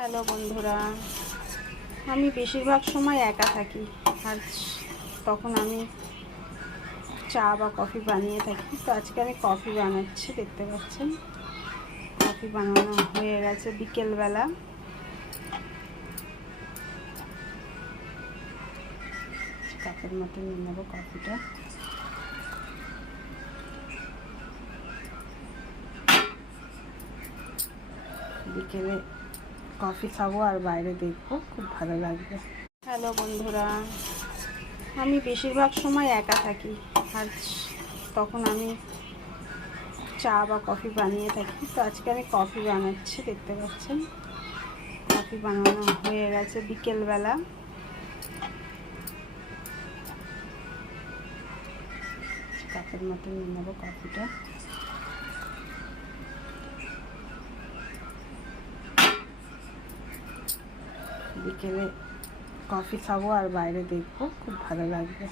Hello বন্ধুরা, আমি বেশিরভাগ সময় একা থাকি। আর তখন আমি চা বা কফি বানিয়ে থাকি। তো আজকে আমি কফি বানাচ্ছি, দেখতে পাচ্ছেন। কফি বানানো হয়ে গেছে বিকেলবেলা। কাপের মতো নিয়ে নেবো কফিটা। বিকেলে কফি খাবো আর বাইরে দেখবো, খুব ভালো লাগবে। হ্যালো বন্ধুরা, আমি বেশিরভাগ সময় একা থাকি। আর তখন আমি চা বা কফি বানিয়ে থাকি। তো আজকে আমি কফি বানাচ্ছি, দেখতে পাচ্ছেন। কফি বানানো হয়ে গেছে বিকেলবেলা। কাপের মতো নিয়ে নেবো কফিটা। বিকেলে কফি খাবো আর বাইরে দেখবো, খুব ভালো লাগবে।